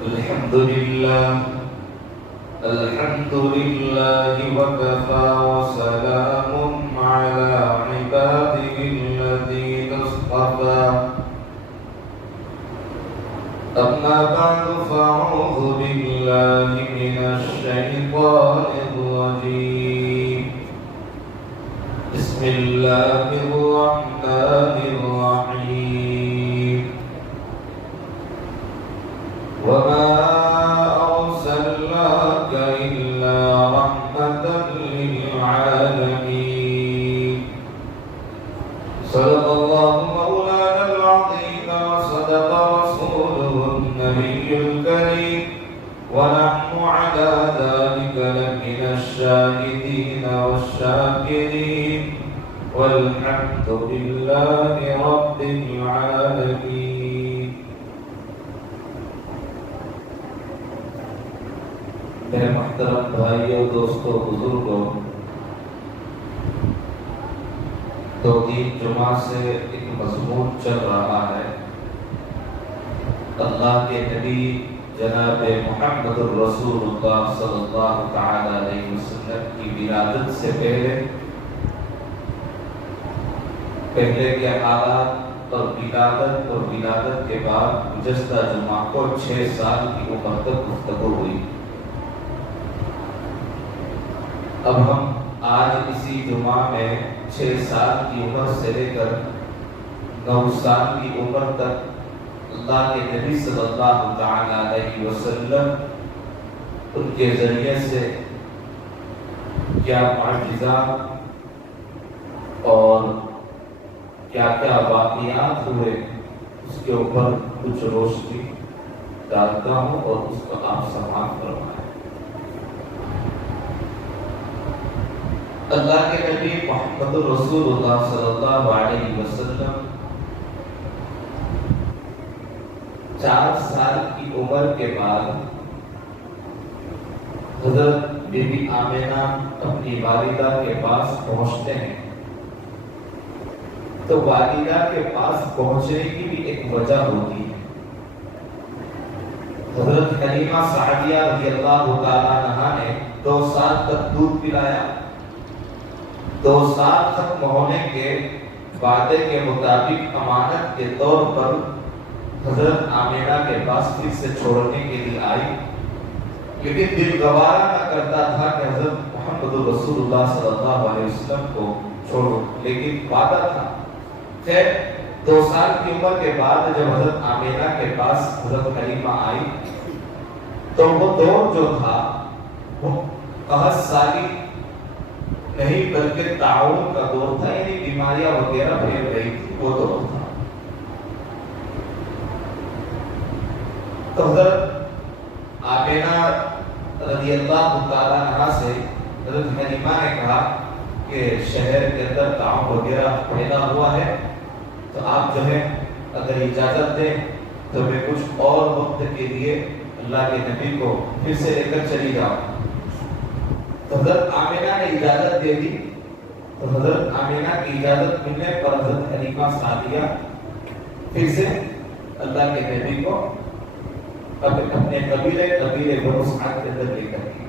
الحمد لله وكفى وسلام على عباده الذين اصطفى أما بعد فأعوذ بالله من الشيطان الرجيم بسم الله الرحمن الرحيم وما أرسلناك إلا رحمة للعالمين صدق الله مولانا العظيم وصدق رسوله النبي الكريم ونحن على ذلك لمن الشاهدين والشاكرين والحمد لله رب العالمين. میرے محترم بھائیوں، دوستوں، بزرگوں، دو تین جمعہ سے ایک مضمون چل رہا ہے اللہ کے نبی جناب محمد الرسول اللہ صلی اللہ تعالی علیہ وسلم کی ولادت سے پہلے کے حالات اور ولادت کے بعد گزشتہ جمعہ کو 6 سال کی عمر تک گفتگو ہوئی. اب ہم آج اسی جمعہ میں 6 سال کی عمر سے لے کر 9 سال کی عمر تک اللہ کے نبی صلی اللہ تعالی علیہ وسلم ان کے ذریعے سے کیا معجزات اور کیا کیا واقعات ہوئے اس کے اوپر کچھ روشنی ڈالتا ہوں اور اس کو آپ سماعت فرمائیں. اللہ کے نبی محمد رسول اللہ صلی اللہ علیہ وسلم 4 سال کی عمر کے بعد حضرت بی بی آمینہ اپنی والدہ کے پاس پہنچتے ہیں. تو والدہ کے پاس پہنچنے کی بھی ایک وجہ ہوتی ہے. حضرت حلیمہ سعدیہ رضی اللہ تعالیٰ عنہا نے 2 سال تک دودھ پلایا. 2 سال ختم ہونے کے وعدے کے مطابق امانت کے طور پر حضرت آمینہ کے پاس پھر سے چھوڑنے کے لیے آئی، لیکن دل گوارا نہ کرتا تھا کہ حضرت محمد رسول اللہ صلی اللہ علیہ وسلم کو چھوڑو، لیکن وعدہ تھا. خیر 2 سال کی عمر کے بعد جب حضرت آمینہ کے پاس حضرت حلیمہ آئی تو وہ دور جو تھا وہ قحط سالی نہیں بلکہ تعاون کا دور تھا، یعنی بیماریاں وغیرہ پھیل رہی تھی، وہ دور تھا. تو حضرت آمینہ رضی اللہ تعالیٰ عنہ سے حضرت حلیمہ نے کہا کہ شہر کے اندر تعاون وغیرہ پھیلا ہوا ہے، تو آپ جو ہے اگر اجازت دیں تو میں کچھ اور وقت کے لیے اللہ کے نبی کو پھر سے لے کر چلی جاؤں. تو حضرت آمینہ نے اجازت دے دی. تو حضرت آمینہ کی اجازت ملنے پر حضرت حلیمہ سعدیہ پھر سے اللہ کے نبی کو اپنے قبیلے بنو سعد کے اندر لے کر گئی.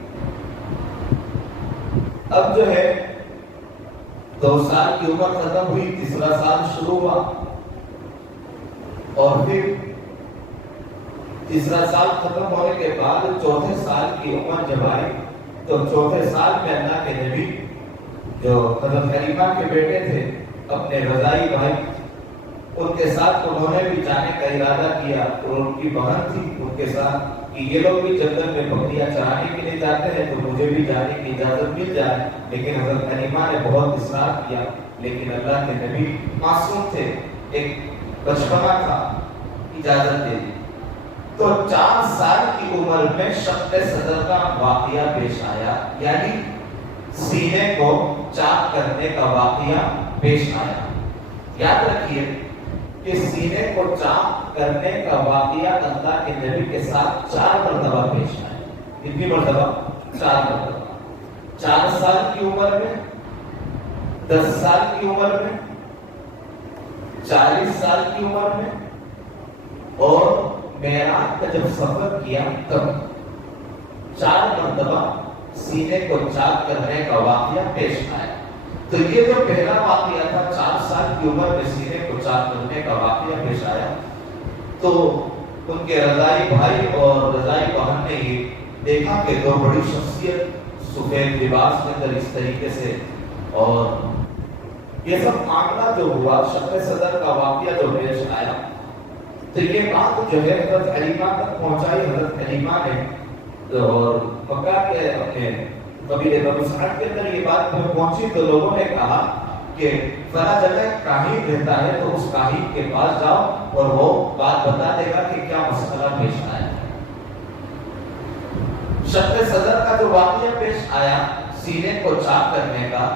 اب جو ہے 2 سال کی عمر ختم ہوئی، تیسرا سال شروع ہوا، اور پھر تیسرا سال ختم ہونے کے بعد 4تھے سال کی عمر جب آئی تو 4تھے سال میں اللہ کے نبی جو حضرت حلیمہ کے بیٹے تھے اپنے رضائی بھائی ان کے ساتھ انہوں نے بھی جانے کا ارادہ کیا، اور ان کی بہن تھی ان کے ساتھ کہ یہ لوگ بھی جنگل میں بکریاں چرانے کے لیے جاتے ہیں تو مجھے بھی جانے کی اجازت مل جائے. لیکن حضرت حلیمہ نے بہت اصرار کیا، لیکن اللہ کے نبی معصوم تھے، ایک بچپنا تھا، اجازت دے دی. تو 4 سال کی عمر میں شق صدر کا واقعہ پیش آیا، یعنی سینے کو چاک کرنے کا واقعہ پیش آیا. یاد رکھیے کہ سینے کو چاک کرنے کا واقعہ اللہ کے نبی کے ساتھ 4 مرتبہ پیش آیا. کتنی مرتبہ؟ 4 مرتبہ. 4 سال کی عمر میں، 10 سال کی عمر میں، 40 سال کی عمر میں اور معراج کا جب سفر کیا تب 4 مرتبہ سینے کو چاک کرنے کا واقعہ پیش آیا. تو یہ جو پہلا واقعہ تھا 4 سال کی عمر میں سینے کو چاک کرنے کا واقعہ پیش آیا, تو ان کے رضائی بھائی اور رضائی بہن نے یہ دیکھا کہ دو بڑی شخصیت سفید لباس کے اندر اس طریقے سے, اور یہ سب معاملہ جو ہوا شق صدر کا واقعہ جو پیش آیا, تو یہ بات جو ہے حضرت حلیمہ تک پہنچائی. حضرت حلیمہ نے اور مکہ کے اپنے قبیلے بنو سعد کے اندر یہ بات پہنچی تو لوگوں نے کہا کہ فلاں جگہ کاہن رہتا ہے تو اس کاہن کے پاس جاؤ اور وہ بات بتا دے گا کہ کیا مسئلہ پیش آیا. شق صدر کا جو واقعہ پیش آیا سینے کو چاک کرنے کا,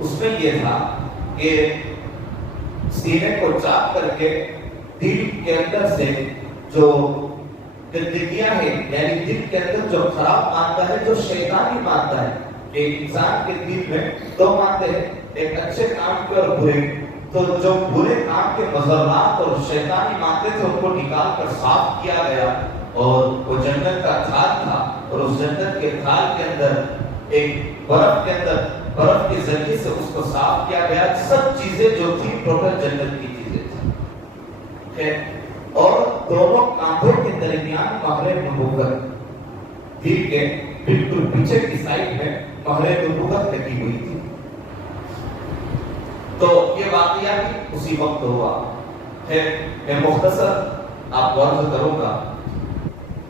اس میں یہ تھا کہ سینے کو چاک کر کے دل کے اندر سے جو گندگیاں ہیں, یعنی دل کے اندر جو خراب مادہ ہے, جو شیطانی مادہ ہے, ایک انسان کے دل میں 2 مادے ہیں, ایک اچھے کام کے اور برے. تو جو برے کام کے مضرات اور شیطانی مادے تھے ان کو نکال کر صاف کیا گیا, اور وہ جنت کا تھال تھا, اور اس جنت کے تھال کے اندر ایک برف کے اندر برف کے ذریعے سے اس کو صاف کیا گیا. سب چیزیں جو تھی ٹوٹل جنت کی چیزیں تھیں, اور دونوں کاندھوں کے درمیان مہر نبوت, دل کے بالکل پیچھے کی سائڈ میں مہر نبوت لگی ہوئی تھی. تو یہ واقعہ بھی اسی وقت ہوا ہے. میں مختصر آپ کو عرض کروں گا.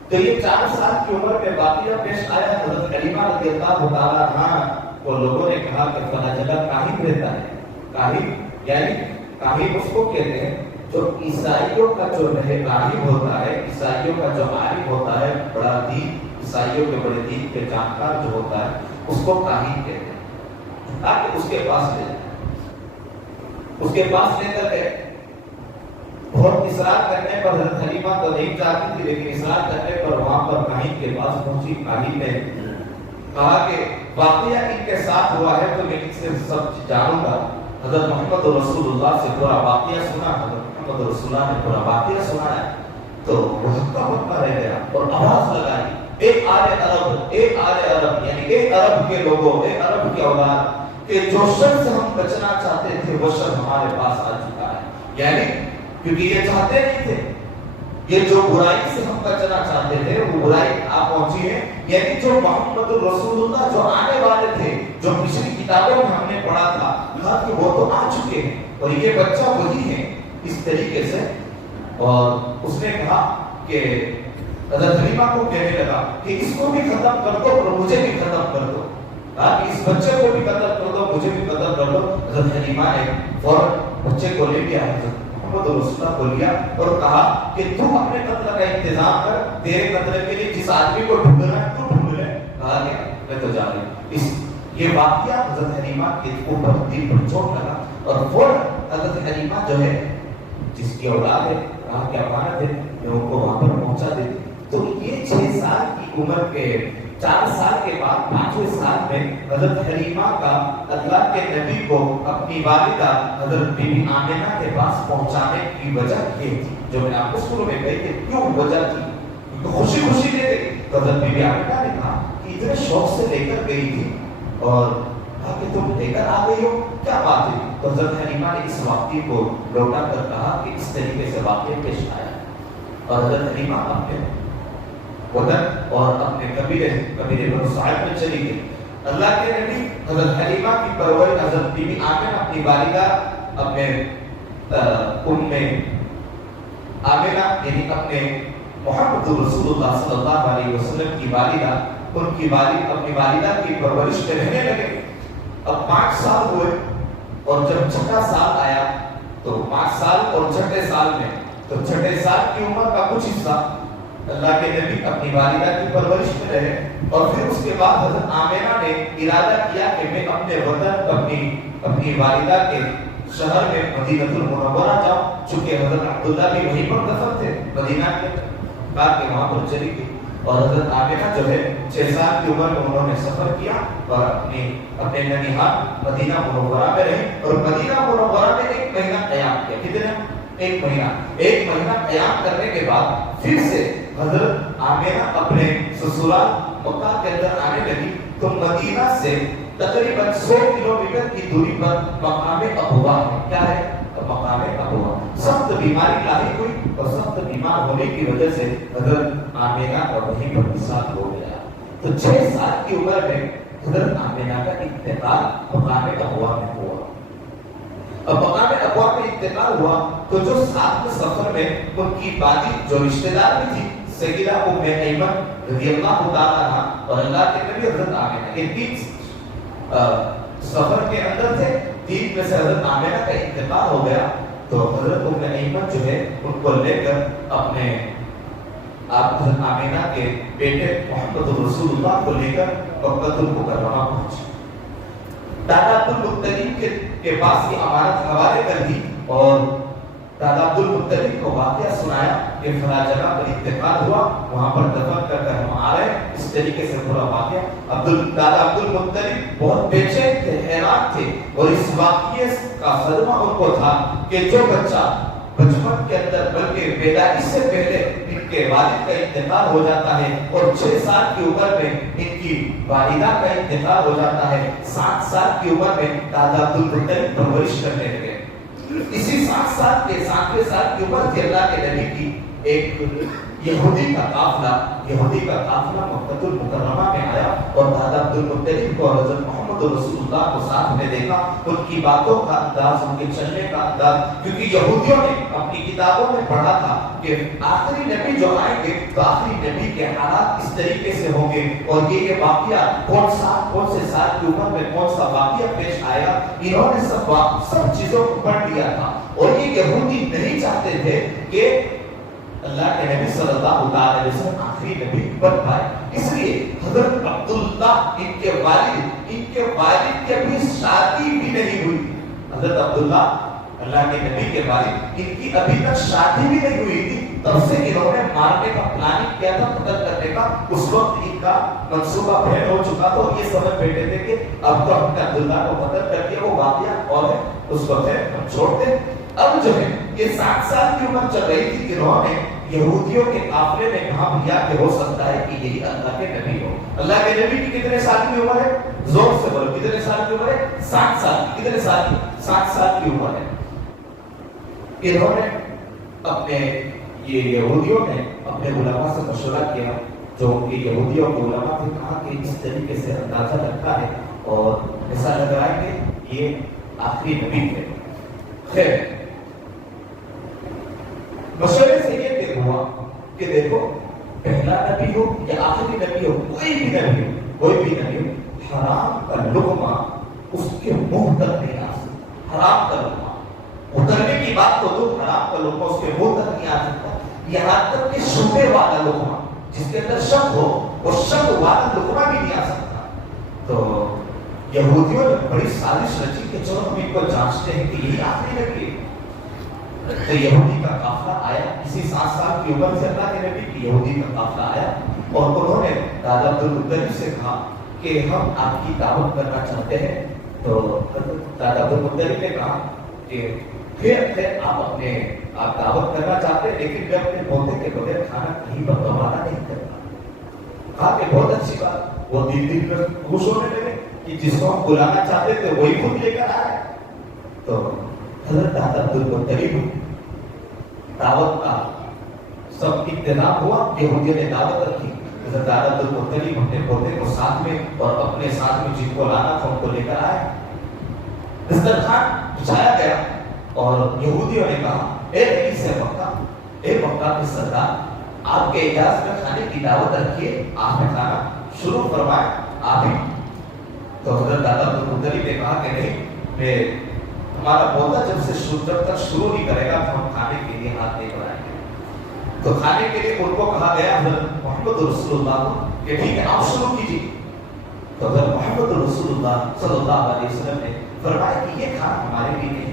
تو یہ 4 سال کی عمر میں واقعہ پیش آیا. حضرت حلیمہ رضی اللہ تعالیٰ عنہا کو لوگوں نے کہا کہ فلاں جگہ کاہن رہتا ہے. کاہن یعنی کاہن اس کو کہتے ہیں جو عیسائیوں کا جو راہب ہوتا ہے, عیسائیوں کا جو عالم ہوتا ہے, بڑا دین, عیسائیوں کے بڑے دین کے جانکار جو ہوتا ہے, اس کو کاہن کہتے ہیں. تاکہ اس کے پاس لے جائے, اس کے پاس لے کر کے بہت اصرار کرنے پر حضرت حلیمہ تو نہیں چاہتی تھی, لیکن اصرار کرنے پر وہاں پر کاہن کے پاس پہنچی. کاہن نے کہا کہ واقعہ ان کے ساتھ ہوا ہے تو میں ان سے سب جانوں گا. حضرت محمد رسول اللہ سے پورا واقعہ سنا, حضرت محمد رسول اللہ نے پورا واقعہ سنا ہے, تو وہ ہکا رہ گیا اور آواز لگائی, ایک آل عرب یعنی ایک عرب کے لوگوں, ایک عرب کی اولاد, کہ جو شر سے ہم بچنا چاہتے تھے وہ شر ہمارے پاس آ چکا ہے. یعنی کیونکہ یہ چاہتے نہیں تھے, یہ جو برائی سے ہم بچنا چاہتے تھے وہ برائی آپ پہنچی ہے. یعنی جو محمد رسول اللہ جو آنے والے تھے, جو پچھلی کتابوں میں ہم نے پڑھا تھا, کہا کہ وہ تو آ چکے ہیں اور یہ بچہ وہی ہے, اس طریقے سے. اور اس نے کہا کہ حضرت حلیمہ کو کہنے لگا کہ اس کو بھی ختم کر دو اور مجھے بھی ختم کر دو, کہا کہ اس بچے کو بھی قتل کر دو, مجھے بھی قتل کر دو. حضرت حلیمہ نے فوراً بچے کو لے لیا, حضرت محمد رسول اللہ کو لیا اور کہا کہ تو اپنے قتل کا انتظام کر, تیرے قتل کے لیے جس آدمی کو ڈھونڈنا ہے تو ڈھونڈ لے. کہا کہ میں تو جا رہی. یہ واقعہ حضرت حلیمہ کے اوپر دل پر چوٹ لگا, اور فوراً حضرت حلیمہ جو ہے جس کی اولاد ہے, کہا کہ امانت ہے میں ان کو وہاں پر پہنچا دیتی. تو یہ 6 سال کی عمر کے 4 سال کے بعد 5ویں سال میں حضرت حلیمہ کا اللہ کے نبی کو اپنی والدہ حضرت بی بی آمنہ کے پاس پہنچانے کی وجہ یہ تھی, جو میں نے آپ کو شروع میں کہی کہ کیوں وجہ تھی, تو خوشی خوشی لے گئی. تو حضرت بی بی آمنہ نے کہا کہ اتنے شوق سے لے کر گئی تھی, اور کہا کہ تم لے کر آ گئی ہو, کیا بات ہے. تو حضرت حلیمہ نے اس واقعے کو لوٹا کر کہا کہ اس طریقے سے واقعہ پیش آیا, اور حضرت حلیمہ اپنے وطن اور اپنے قبیلے بنو سعد میں چلی گئی. اللہ کے نبی حضرت حلیمہ کی پرورش, حضرت بی بی آمنہ اپنی والدہ اپنے آمنہ یعنی اپنے محمد رسول اللہ صلی اللہ علیہ وسلم کی والدہ, ان کی اپنی والدہ کی پرورش میں رہنے لگے. اب 5 سال ہوئے, اور جب 6واں سال آیا تو 5 سال اور 6 سال میں, تو 6 سال کی عمر کا کچھ حصہ اللہ کے نبی اپنی والدہ کی پرورش میں رہے. اور پھر اس کے بعد حضرت آمنہ نے ارادہ کیا کہ میں اپنے وطن اپنی والدہ کے شہر میں مدینہ المنورہ جاؤں, چونکہ حضرت عبداللہ بھی وہیں پر دفن تھے مدینہ کے, کہا کہ وہاں پر چلی گئی. اور حضرت آمنہ جو ہے 6 سال کی عمر میں انہوں نے سفر کیا اور اپنے ننیحال مدینہ منورہ میں رہی, اور مدینہ منورہ میں 1 مہینہ قیام کیا. کتنے ایک مہینہ قیام کرنے کے بعد پھر سے حضرت آمینہ اپنے سسرال مکہ کے اندر آنے لگی تو مدینہ سے تقریباً 100 کلومیٹر کی دوری پر مقام ابوا ہے. کیا ہے مقام ابوا؟ سخت بیماری لاحق ہوئی اور سخت بیمار ہونے کی وجہ سے حضرت آمینہ اور وہیں پر وصال ہو گیا. تو 6 سال کی عمر میں حضرت آمینہ کا انتقال مقام ابوا میں ہوا. اب مقام ابوا میں انتقال ہوا تو جو ساتھ میں سفر میں ان کی والد جو رشتہ دار بھی تھی سیدہ ام ایمن رضی اللہ تعالیٰ عنہا اور اللہ کے نبی حضرت آمینہ، یہ 3 سفر کے اندر تھے. 3 میں سے حضرت آمینہ کا انتقال ہو گیا تو حضرت ام ایمن جو ہے ان کو لے کر اپنے آپ حضرت آمینہ کے بیٹے محمد رسول اللہ کو لے کر مکہ المکرمہ پہنچے. دادا عبدالمطلب کے پاس یہ امانت حوالے کر دی اور دادا عبدالمطلب کو واقعہ سنایا کہ فلاں جگہ پر انتقال ہوا، وہاں پر دفن کر کر ہم آ رہے ہیں. اس طریقے سے پورا واقعہ دادا عبدالمطلب بہت بے چین تھے، حیران تھے اور اس واقعے کا صدمہ ان کو تھا کہ جو بچہ بچپن کے اندر بلکہ پیدائش سے پہلے ان کے والد کا انتقال ہو جاتا ہے اور 6 سال کی عمر میں ان کی والدہ کا انتقال ہو جاتا ہے، 7 سال کی عمر میں دادا عبدالمطلب پرورش کرنے لگے. اسی 7 سال کے 7ویں سال کی عمر تھی اللہ کے نبی کی ایک یہودی کا قافلہ مکہ المکرمہ میں آیا اور دادا عبدالمطلب کو حضرت محمد رسول اللہ کو ساتھ میں دیکھا. ان کی باتوں کا انداز، ان کے چلنے کا انداز، کیونکہ یہودیوں نے اپنی کتابوں میں پڑھا تھا کہ آخری نبی جو آئیں گے تو آخری نبی کے حالات اس طریقے سے ہوں گے اور یہ واقعہ کون سے سال کی عمر میں کون سا واقعہ پیش آئے گا. انہوں نے سب چیزوں کو پڑھ لیا تھا اور یہ یہودی نہیں چاہتے تھے کہ اللہ کے نبی صلی اللہ علیہ وسلم آخری نبی بن پائے. اس لیے حضرت عبداللہ ان کے والد کی ابھی شادی بھی نہیں ہوئی. حضرت عبداللہ اللہ کے نبی کے والد، ان کی ابھی تک شادی بھی نہیں ہوئی تھی. تب سے انہوں نے مارنے کا پلاننگ کیا تھا، قتل کرنے کا. اس وقت ان کا منصوبہ پھیل ہو چکا تھا اور یہ سمجھ بیٹھے تھے کہ اب تو ہم نے عبداللہ کو قتل کر دیا، وہ واقعہ اور ہے اس وقت ہے ہم چھوڑ دیں. اب جو ہے یہ 7 سال کی عمر چل رہی تھی، انہوں نے یہودیوں کے قافلے میں کہا دیا کہ ہو سکتا ہے کہ یہی اللہ کے نبی ہو. اللہ کے نبی کی کتنے سال کی عمر ہے؟ زور سے بولو، کتنے سال کی عمر ہے؟ 7 سال کی. کتنے سال کی؟ 7 سال کی عمر ہے. انہوں نے اپنے یہودیوں نے اپنے علماء سے مشورہ کیا، جو کہ یہودیوں کے علماء نے کہا کہ اس طریقے سے اندازہ لگتا ہے اور ایسا لگ رہا ہے کہ یہ آخری نبی ہے. خیر، مشورے سے یہ طے ہوا کہ دیکھو پہلا نبی ہو یا آخری نبی ہو، کوئی بھی نبی ہو، حرام کا لقمہ اس کے منہ تک نہیں آ سکتا. حرام کا لقمہ اترنے کی بات تو دو، حرام کا لقمہ اس کے منہ تک نہیں آ سکتا. یہاں تک کہ شبہ والا لقمہ جس کے اندر شک ہو، وہ شک والا لقمہ بھی نہیں آ سکتا. تو یہودیوں نے بڑی سازش رچی کہ چلو ہم ان کو جانچتے ہیں کہ یہی آخری نبی ہے. تو یہودی کا قافلہ آیا، اسی 7 سال کی عمر سے اللہ کے نبی کی یہودی کا قافلہ آیا اور انہوں نے دادا عبدالمطلب سے کہا کہ ہم آپ کی دعوت کرنا چاہتے ہیں. تو دادا عبدالمطلب نے کہا کہ پھر آپ دعوت کرنا چاہتے ہیں لیکن میں اپنے پوتے کے بغیر کھانا کہیں پر روانہ نہیں کرتا. کہا کہ بہت اچھی بات. وہ دن میں خوش ہونے لگے کہ جس کو ہم بلانا چاہتے تھے وہی خود لے کر آئے. تو حضرت دادا عبدالمطلب دعوت کا سب انتظام ہوا، یہودیوں نے دعوت رکھی. حضرت دادا عبدالمطلب اپنے پوتے کو ساتھ میں اور اپنے ساتھ میں جن کو لانا تھا ان کو لے کر آئے. دسترخوان بچھایا گیا اور یہودیوں نے کہا اے رئیس مکہ، اے مکہ کے سردار، آپ کے اعزاز میں کھانے کی دعوت رکھیے، آپ نے کھانا شروع فرمائے آپ ہی. تو حضرت دادا عبدالمطلب نے کہا کہ نہیں، ہمارا پوتا جب تک شروع نہیں کرے گا تو ہم کھانے کے لیے ہاتھ نہیں بڑھائیں گے. تو کھانے کے لیے ان کو کہا گیا حضرت محمد رسول اللہ کو کہ ٹھیک ہے آپ شروع کیجیے. تو حضرت محمد رسول اللہ صلی اللہ علیہ وسلم نے فرمایا کہ یہ کھانا ہمارے لیے نہیں.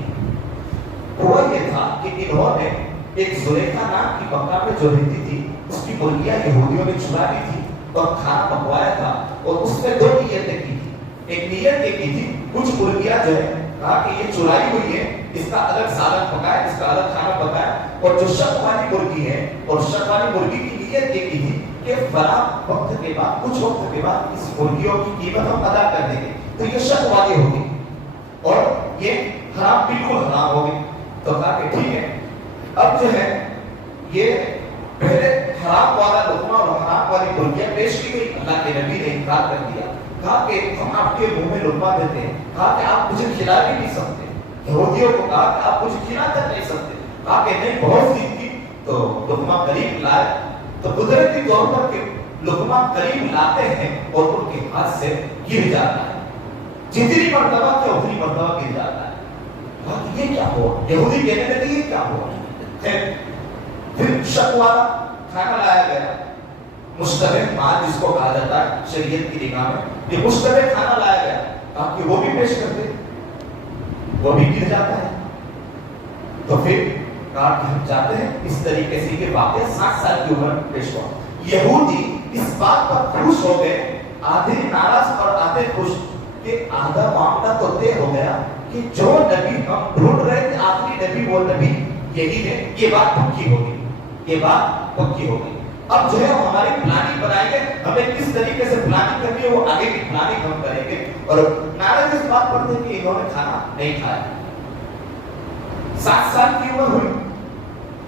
ہوا یہ تھا کہ انہوں نے ایک زلیخا نام کی مکہ میں جو رہتی تھی اس کی مرغیاں یہودیوں نے چرا لی تھی اور کھانا پکوایا تھا اور اس میں 2 نیتیں کی تھی. ایک نیت یہ کی تھی کچھ مرغیاں جو ہے کہا کہ یہ چرائی ہوئی ہے، اس کا الگ سالن پکائے، اس کا الگ کھانا پکائے اور جو شک والی مرغی ہے، اور شک والی مرغی کی نیت یہ کی تھی کہ فلاں وقت کے بعد، کچھ وقت کے بعد اس مرغیوں کی قیمت ہم ادا کر دیں گے، تو یہ شک والی ہوگی اور یہ حرام بالکل حرام ہوگی۔ تو کہا کہ ٹھیک ہے، اب جو ہے یہ پہلے حرام والا لقمہ اور حرام والی مرغیاں پیش کی گئی، اللہ کے نبی نے انکار کر دیا، کہا کہ ہم آپ کے منہ میں لقمہ دیتے ہیں، کہا کہ آپ مجھے کھلا بھی نہیں سکتے، یہودیوں کو کہا کہ آپ مجھے کھلا تک نہیں سکتے، کہا کہ نہیں، بہت ضد کی، تو لقمہ قریب لائے، تو قدرتی طور پر کہ لقمہ قریب لاتے ہیں اور ان کے ہاتھ سے گر جاتا ہے، جتنی مرتبہ کہ اتنی مرتبہ گر جاتا ہے۔ کہا کہ یہ کیا ہوا؟ یہودی کہنے لگے یہ کیا ہوا؟ پھر شک والا کھانا لایا گیا، مشتبہ مال جس کو کہا جاتا ہے شریعت کی نگاہ میں، یہ مشتبہ کھانا لایا گیا تاکہ وہ بھی پیش کر دے، وہ بھی گر جاتا ہے۔ تو پھر کہا کہ ہم چاہتے ہیں اس طریقے سے کہ واقعہ 60 سال کی عمر پیش ہوا۔ یہودی اس بات پر خوش ہو گئے، آدھے ناراض اور آدھے خوش، کہ آدھا معاملہ تو طے ہو گیا کہ جو نبی ہم ڈھونڈ رہے تھے آخری نبی وہ نبی یہی ہے، یہ بات پکی ہوگی، یہ بات پکی ہوگی۔ اب جو ہے ہماری پلاننگ بنائیں گے، ہمیں کس طریقے سے پلاننگ کرنی ہے وہ آگے کی پلاننگ ہم کریں گے۔ اور ناراض اس بات پر تھے کہ انہوں نے کھانا نہیں کھایا۔ 7 سال کی عمر ہوئی،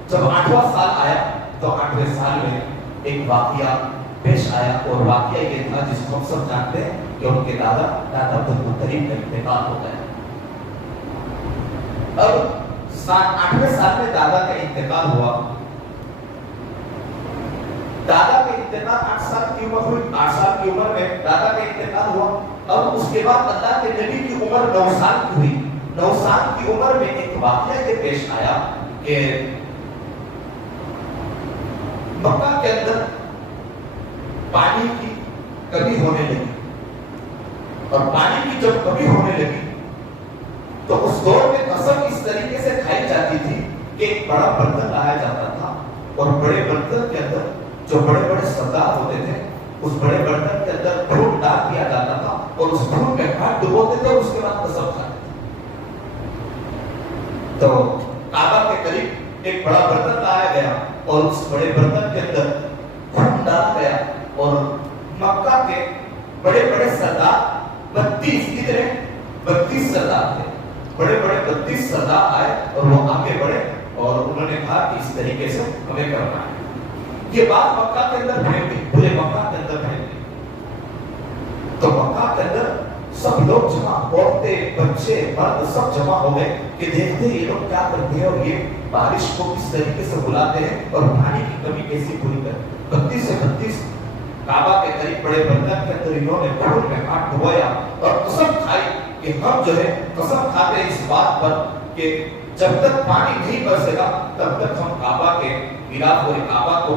جب 8واں سال آیا تو 8ویں سال میں ایک واقعہ پیش آیا، اور واقعہ یہ تھا جس کو ہم سب جانتے ہیں کہ ان کے دادا عبد المطلب کا انتقال ہو گیا۔ اب 8ویں سال میں دادا کا انتقال ہوا، دادا کا انتقال 8 سال کی عمر ہوئی، 8 سال کی عمر میں دادا کا انتقال ہوا۔ اب اس کے بعد اللہ کے نبی کی عمر 9 سال کی ہوئی۔ 9 سال کی عمر میں ایک واقعہ یہ پیش آیا کہ مکہ کے اندر پانی کی کمی ہونے لگی، اور پانی کی جب کمی ہونے لگی تو اس دور میں قسم اس طریقے سے کھائی جاتی تھی کہ ایک بڑا برتن لایا جاتا تھا، اور بڑے برتن کے اندر جو بڑے بڑے سردار ہوتے تھے اس بڑے برتن کے اندر دودھ ڈال دیا جاتا تھا، اور اس دودھ میں ہاتھ ڈبوتے تھے، اور اس کے بعد قسم کھاتے تھے۔ تو کعبہ کے قریب ایک بڑا برتن لایا گیا، اور اس بڑے برتن کے اندر خون ڈالا گیا، اور مکہ کے بڑے بڑے سردار 32 سردار تھے، بڑے بڑے 32 سردار آئے، اور وہ آگے بڑھے اور انہوں نے کہا کہ اس طریقے سے ہمیں کرنا ہے۔ یہ بات مکہ کے اندر پھیل گئی، پورے مکہ کے اندر پھیل گئی۔ تو مکہ کے اندر سب لوگ جمع، عورتیں، بچے، مرد سب جمع ہو گئے کہ دیکھتے یہ لوگ کیا کرتے ہیں، اور یہ بارش کو کس طریقے سے بلاتے ہیں، اور پانی کی کمی کیسی پوری کرتے ہیں۔ 32 سے 32 کعبہ کے قریب بڑے برتن کے اندر انہوں نے خون میں ہاتھ ڈبویا اور قسم کھائی کہ ہم جو ہے قسم کھاتے ہیں اس بات پر کہ جب تک پانی نہیں برسے گا تب تک ہم کعبہ کے غلاف اور کعبہ کو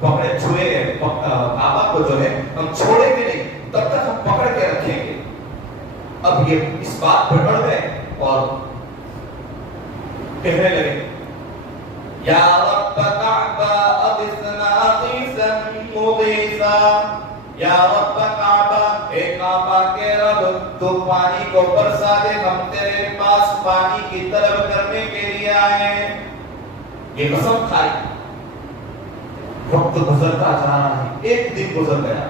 پکڑے چھوئے، کعبہ کو جو ہے ہم چھوڑیں گے نہیں، تب تک ہم پکڑ کے رکھیں گے۔ اب یہ اس بات پر اڑ گئے اور کہنے لگے یا رب کعبہ اغثنا غیثا مغیثا، یا رب کعبہ، اے کعبہ کے رب تو پانی کو برسا دے، ہم تیرے پاس پانی کی طلب کرنے کے لیے آئے ہیں۔ یہ قسم کھائی، وقت گزرتا جا رہا ہے، ایک دن گزر گیا،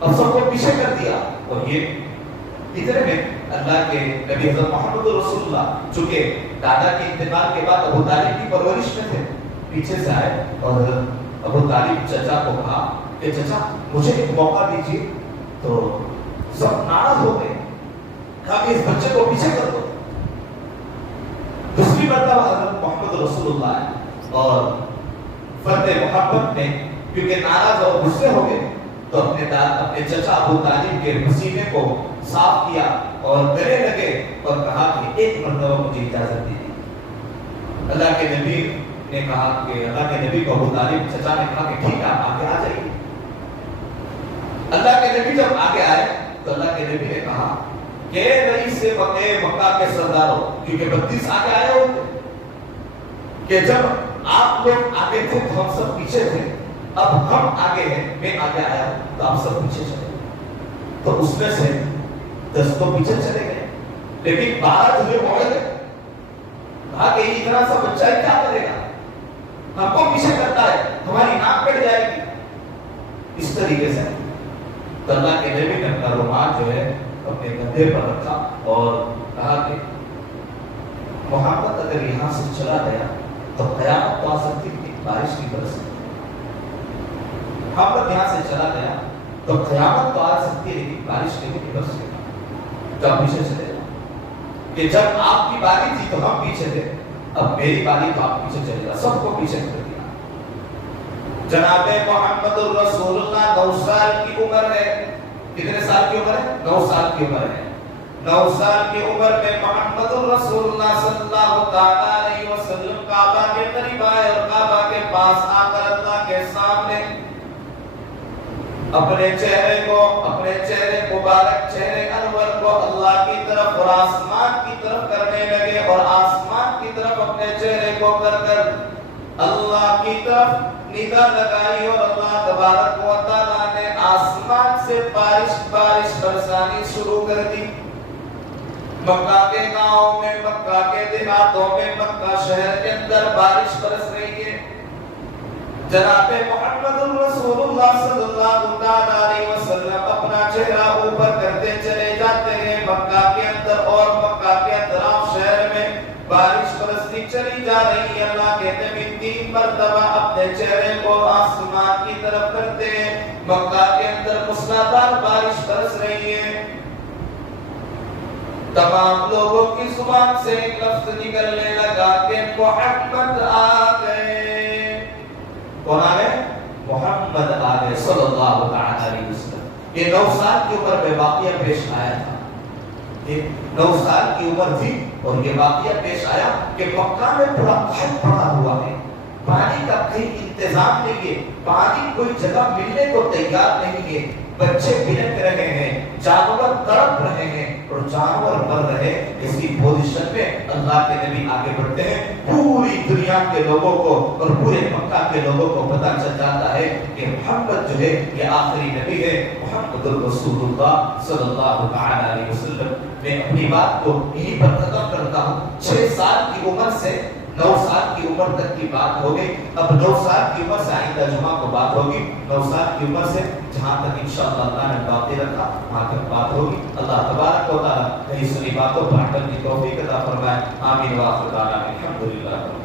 اب سب کو پیچھے کر دیا، اور یہ اتنے میں اللہ کے نبی حضرت محمد رسول اللہ چونکہ دادا کے انتقال کے بعد ابو طالب کی پرورش میں تھے، پیچھے سے آئے اور ابو طالب چچا کو کہا کہ چچا مجھے ایک موقع دیجیے، تو سب ناراض ہو گئے، کہا کہ اس بچے کو پیچھے کر دو۔ دوسری مرتبہ حضرت محمد رسول اللہ آئے اور فرد محبت میں کیونکہ ناراض اور غصے ہو گئے تو اپنے چچا ابو طالب کے پسینے کو صاف کیا اور گلے لگے اور کہا کہ ایک مرتبہ مجھے اجازت دیجیے۔ اللہ کے نبی نے کہا کہ اللہ کے نبی کو ابو طالب چچا نے کہا کہ ٹھیک ہے آپ آگے آ جائیے۔ اللہ کے نبی جب آگے آئے تو اللہ کے نبی نے کہا کہ رئیس مکہ کے سرداروں، کیونکہ 32 آگے آئے ہوتے کہ جب آپ لوگ آگے تھے تو ہم سب پیچھے تھے، اب ہم آگے ہیں، میں آگے آیا ہوں تو آپ سب پیچھے چلے۔ تو اس میں سے 10 تو پیچھے چلے گئے، لیکن 12 جو اڑ گئے، کہا کہ اتنا سا بچہ کیا کرے گا، ہم کو پیچھے کرتا ہے تمہاری ناک کٹ جائے گی. اس طریقے سے تو اللہ کے نبی نے اپنا رومال جو ہے اپنے کندھے پر رکھا اور کہا کہ محمد اگر یہاں سے چلا گیا تو قیامت تو آ سکتی ہے بارش کی برس. محمد یہاں سے چلا گیا تو قیامت تو آ سکتی ہے لیکن بارش نہیں برس. تو آپ پیچھے چلے جاؤ کہ جب آپ کی باری تھی تو ہم پیچھے تھے, اب میری باری تو آپ پیچھے چلے جاؤ. سب کو پیچھے کر دیا. جناب محمد الرسول اللہ 9 سال کی عمر ہے. کتنے سال کی عمر ہے؟ 9 سال کی عمر ہے. 9 سال کی عمر میں محمد الرسول اللہ صلی اللہ تعالی علیہ وسلم کعبہ کے قریب آئے اور کعبہ کے پاس آ کر اللہ کے سامنے اپنے چہرے مبارک چہرے انور کو اللہ کی طرف اور آسمان کی طرف کرنے لگے اور آسمان کی طرف اپنے چہرے کو کر اللہ کی طرف نگاہ لگائی اور اللہ تبارک و تعالی نے آسمان سے بارش برسانی شروع کر دی. مکہ کے گاؤں میں, مکہ کے دیہاتوں میں, مکہ شہر کے اندر بارش برس رہی ہے. جناب محمد رسول اللہ صلی اللہ علیہ وسلم اپنا چہرہ اوپر کرتے چلے جاتے ہیں. مکہ کے اندر اور مکہ کے اطراف شہر میں بارش برستی چلی جا رہی ہے. اللہ کے نبی 3 مرتبہ اپنے چہرے کو آسمان کی طرف کرتے ہیں. مکہ کے اندر موسلادھار بارش برس رہی ہے. تمام لوگوں کی زبان سے ایک لفظ نکلنے لگا کہ محمد آ گئے. کون آ گئے؟ محمد آ گئے صلی اللہ علیہ وسلم. یہ 9 سال کی عمر میں واقعہ پیش آیا تھا. 9 سال کی عمر تھی اور یہ واقعہ پیش آیا کہ مکہ میں پورا قحط پڑا ہوا ہے. پانی کا کہیں انتظام نہیں ہے. پانی کوئی جگہ ملنے کو تیار نہیں ہے. بچے بلک رہے ہیں, جانور تڑپ رہے ہیں اور جانور مر رہے. اسی پوزیشن میں اللہ کے نبی آگے بڑھتے ہیں. پوری دنیا کے لوگوں کو اور پورے مکہ کے لوگوں کو پتہ چل جاتا ہے کہ محمد جو ہے یہ آخری نبی ہے. محمد رسول اللہ صلی اللہ علیہ وسلم. میں اپنی بات کو یہیں پر ختم کرتا ہوں. 6 سال کی عمر سے 9 سال کی عمر تک کی بات ہو گئی. اب 9 سال کی عمر سے آئندہ جمعہ کو بات ہوگی. 9 سال کی عمر سے جہاں تک انشاءاللہ اللہ نے باقی رکھا وہاں تک بات ہوگی. اللہ تبارک و تعالی کہیں سنی باتوں پر عمل کی توفیق عطا فرمائے. آمین. وآخر دعوانا الحمدللہ.